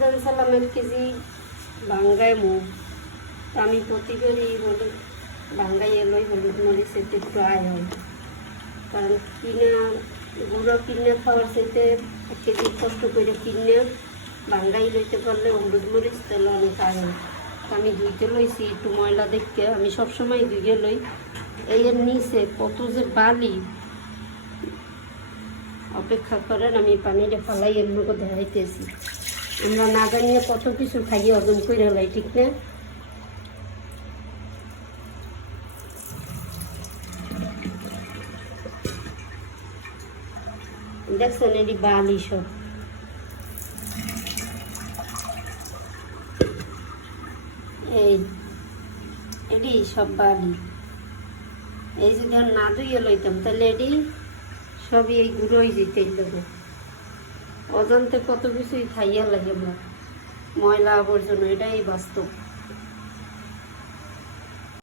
হলুদ আনছিলাম 1 কেজি ভাঙ্গায় মুগ। আমি প্রতিবারই হলুদ ভাঙ্গাই এলোই হলুদ মরিচ এতে একটু আয় হয়, কারণ কিনা গুঁড়ো কিনে খাওয়ার চাইতে 1 কেজি কষ্ট করে কিনে ভাঙ্গাই লইতে পারলে হলুদ মরিচ তেল অনেক আয় হয়। আমি ধুইতে লইছি একটু ময়লা দেখে, আমি সবসময় ধুয়ে লই। এর নিচে কত যে বালি, অপেক্ষা করেন আমি পানিটা ফালাই এর মধ্যে দেখাইতেছি। আমরা না জানিয়ে কত কিছু খাই হজম করে লাই, ঠিক না? দেখছেন এটি বালি সব, এই এটি সব বালি। এই যদি আর না ধুয়ে লইতাম তাহলে এটি সবই এই গুঁড়োই যেতে দেবো। অজান্তে কত কিছুই খাইয়া লাগে আমরা, ময়লা আবর্জনা, এটাই বাস্তব।